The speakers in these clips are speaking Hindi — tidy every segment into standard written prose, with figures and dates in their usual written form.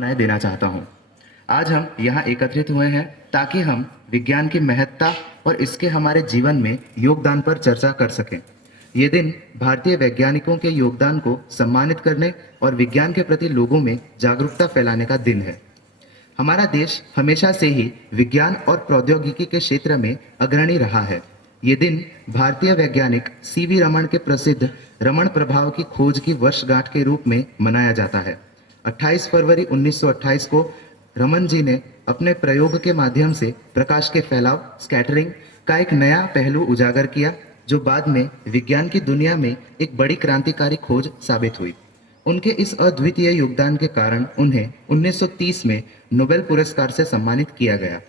मैं देना चाहता हूँ। आज हम यहाँ एकत्रित हुए हैं ताकि हम विज्ञान की महत्ता और इसके हमारे जीवन में योगदान पर चर्चा कर सकें। ये दिन भारतीय वैज्ञानिकों के योगदान को सम्मानित करने और विज्ञान के प्रति लोगों में जागरूकता फैलाने का दिन है। हमारा देश हमेशा से ही विज्ञान और प्रौद्योगिकी के क्षेत्र में अग्रणी रहा है। ये दिन भारतीय वैज्ञानिक सीवी रमन के प्रसिद्ध रमन प्रभाव की खोज की वर्षगांठ के रूप में मनाया जाता है। 28 फरवरी 1928 को रमन जी ने अपने प्रयोग के माध्यम से प्रकाश के फैलाव स्कैटरिंग का एक नया पहलू उजागर किया, जो बाद में विज्ञान की दुनिया में एक बड़ी क्रांतिकारी खोज साबित हुई। उनके इस अद्वितीय योगदान के कारण उन्हें 1930 में नोबेल पुरस्कार से सम्मानित किया गया।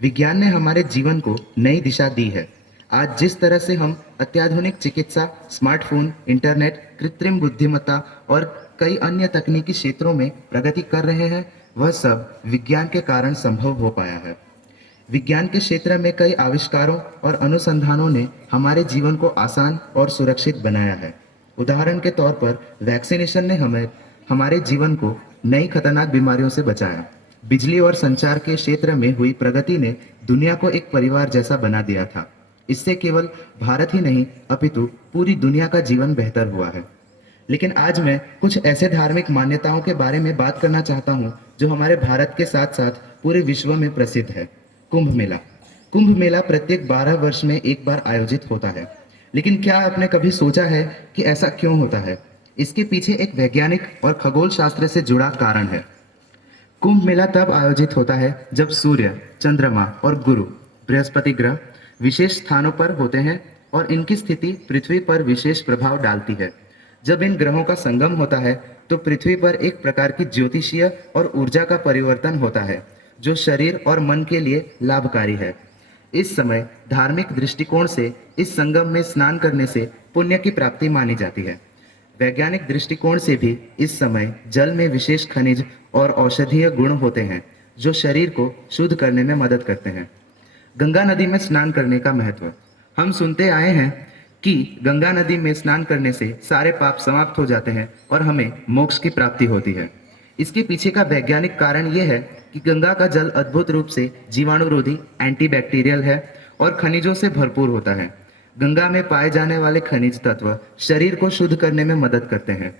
विज्ञान ने हमारे जीवन को नई दिशा दी है। आज जिस तरह से हम अत्याधुनिक चिकित्सा, स्मार्टफोन, इंटरनेट, कृत्रिम बुद्धिमत्ता और कई अन्य तकनीकी क्षेत्रों में प्रगति कर रहे हैं, वह सब विज्ञान के कारण संभव हो पाया है। विज्ञान के क्षेत्र में कई आविष्कारों और अनुसंधानों ने हमारे जीवन को आसान और सुरक्षित बनाया है। उदाहरण के तौर पर वैक्सीनेशन ने हमारे जीवन को नई खतरनाक बीमारियों से बचाया। बिजली और संचार के क्षेत्र में हुई प्रगति ने दुनिया को एक परिवार जैसा बना दिया था। इससे केवल भारत ही नहीं अपितु पूरी दुनिया का जीवन बेहतर हुआ है। लेकिन आज मैं कुछ ऐसे धार्मिक मान्यताओं के बारे में बात करना चाहता हूँ जो हमारे भारत के साथ साथ पूरे विश्व में प्रसिद्ध है। कुंभ मेला। कुंभ मेला प्रत्येक 12 वर्ष में एक बार आयोजित होता है। लेकिन क्या आपने कभी सोचा है कि ऐसा क्यों होता है? इसके पीछे एक वैज्ञानिक और खगोल शास्त्र से जुड़ा कारण है। कुंभ मेला तब आयोजित होता है जब सूर्य, चंद्रमा और गुरु बृहस्पति ग्रह विशेष स्थानों पर होते हैं और इनकी स्थिति पृथ्वी पर विशेष प्रभाव डालती है। जब इन ग्रहों का संगम होता है तो पृथ्वी पर एक प्रकार की ज्योतिषीय और ऊर्जा का परिवर्तन होता है, जो शरीर और मन के लिए लाभकारी है। इस समय धार्मिक दृष्टिकोण से इस संगम में स्नान करने से पुण्य की प्राप्ति मानी जाती है। वैज्ञानिक दृष्टिकोण से भी इस समय जल में विशेष खनिज और औषधीय गुण होते हैं, जो शरीर को शुद्ध करने में मदद करते हैं। गंगा नदी में स्नान करने का महत्व। हम सुनते आए हैं कि गंगा नदी में स्नान करने से सारे पाप समाप्त हो जाते हैं और हमें मोक्ष की प्राप्ति होती है। इसके पीछे का वैज्ञानिक कारण यह है कि गंगा का जल अद्भुत रूप से जीवाणुरोधी, एंटीबैक्टीरियल है और खनिजों से भरपूर होता है। गंगा में पाए जाने वाले खनिज तत्व शरीर को शुद्ध करने में मदद करते हैं।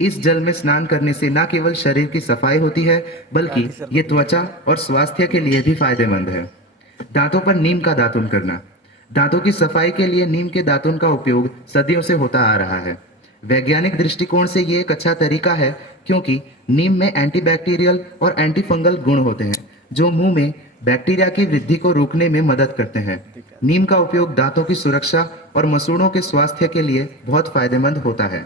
इस जल में स्नान करने से न केवल शरीर की सफाई होती है, बल्कि ये त्वचा और स्वास्थ्य के लिए भी फायदेमंद है। दांतों पर नीम का दातुन करना। दांतों की सफाई के लिए नीम के दातुन का उपयोग सदियों से होता आ रहा है। वैज्ञानिक दृष्टिकोण से ये एक अच्छा तरीका है, क्योंकि नीम में एंटीबैक्टीरियल और एंटीफंगल गुण होते हैं, जो मुंह में बैक्टीरिया की वृद्धि को रोकने में मदद करते हैं। नीम का उपयोग दांतों की सुरक्षा और मसूड़ों के स्वास्थ्य के लिए बहुत फायदेमंद होता है।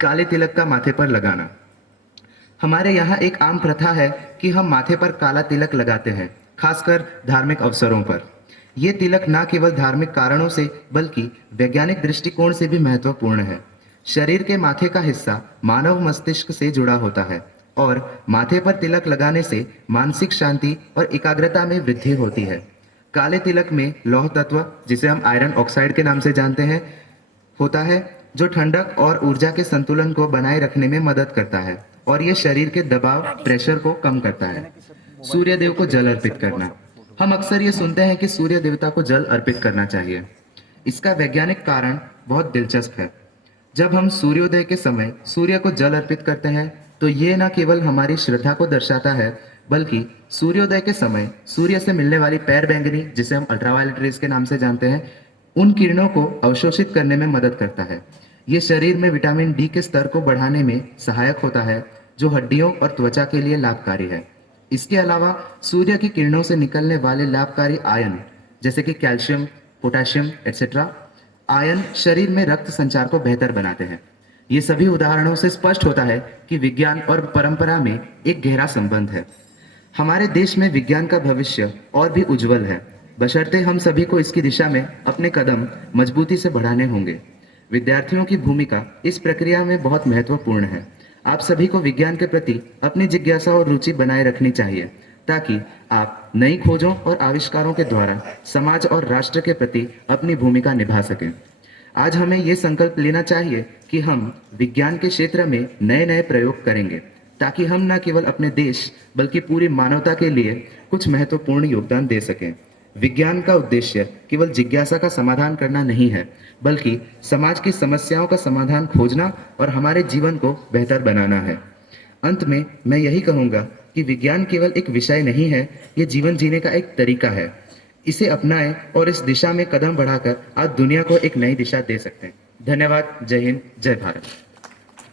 काले तिलक का माथे पर लगाना। हमारे यहाँ एक आम प्रथा है कि हम माथे पर काला तिलक लगाते हैं, खासकर धार्मिक अवसरों पर। ये तिलक न केवल धार्मिक कारणों से बल्कि वैज्ञानिक दृष्टिकोण से भी महत्वपूर्ण है। शरीर के माथे का हिस्सा मानव मस्तिष्क से जुड़ा होता है और माथे पर तिलक लगाने से मानसिक शांति और एकाग्रता में वृद्धि होती है। काले तिलक में लौह तत्व, जिसे हम आयरन ऑक्साइड के नाम से जानते हैं, होता है, जो ठंडक और ऊर्जा के संतुलन को बनाए रखने में मदद करता है और ये शरीर के दबाव, प्रेशर को कम करता है। सूर्य देव को जल अर्पित करना। हम अक्सर ये सुनते हैं कि सूर्य देवता को जल अर्पित करना चाहिए। इसका वैज्ञानिक कारण बहुत दिलचस्प है। जब हम सूर्योदय के समय सूर्य को जल अर्पित करते हैं तो ये न केवल हमारी श्रद्धा को दर्शाता है, बल्कि सूर्योदय के समय सूर्य से मिलने वाली पैरबैंगनी, जिसे हम अल्ट्रावायलेट रेज के नाम से जानते हैं, उन किरणों को अवशोषित करने में मदद करता है। ये शरीर में विटामिन डी के स्तर को बढ़ाने में सहायक होता है, जो हड्डियों और त्वचा के लिए लाभकारी है। इसके अलावा सूर्य की किरणों से निकलने वाले लाभकारी आयन, जैसे कि कैल्शियम, पोटेशियम एक्सेट्रा, आयन शरीर में रक्त संचार को बेहतर बनाते हैं। ये सभी उदाहरणों से स्पष्ट होता है कि विज्ञान और परंपरा में एक गहरा संबंध है। हमारे देश में विज्ञान का भविष्य और भी उज्जवल है, बशर्ते हम सभी को इसकी दिशा में अपने कदम मजबूती से बढ़ाने होंगे। विद्यार्थियों की भूमिका इस प्रक्रिया में बहुत महत्वपूर्ण है। आप सभी को विज्ञान के प्रति अपनी जिज्ञासा और रुचि बनाए रखनी चाहिए, ताकि आप नई खोजों और आविष्कारों के द्वारा समाज और राष्ट्र के प्रति अपनी भूमिका निभा सकें। आज हमें ये संकल्प लेना चाहिए कि हम विज्ञान के क्षेत्र में नए नए प्रयोग करेंगे, ताकि हम न केवल अपने देश बल्कि पूरी मानवता के लिए कुछ महत्वपूर्ण योगदान दे सकें। विज्ञान का उद्देश्य केवल जिज्ञासा का समाधान करना नहीं है, बल्कि समाज की समस्याओं का समाधान खोजना और हमारे जीवन को बेहतर बनाना है। अंत में मैं यही कहूँगा कि विज्ञान केवल एक विषय नहीं है, ये जीवन जीने का एक तरीका है। इसे अपनाएं और इस दिशा में कदम बढ़ाकर आज दुनिया को एक नई दिशा दे सकते हैं। धन्यवाद। जय हिंद, जय भारत।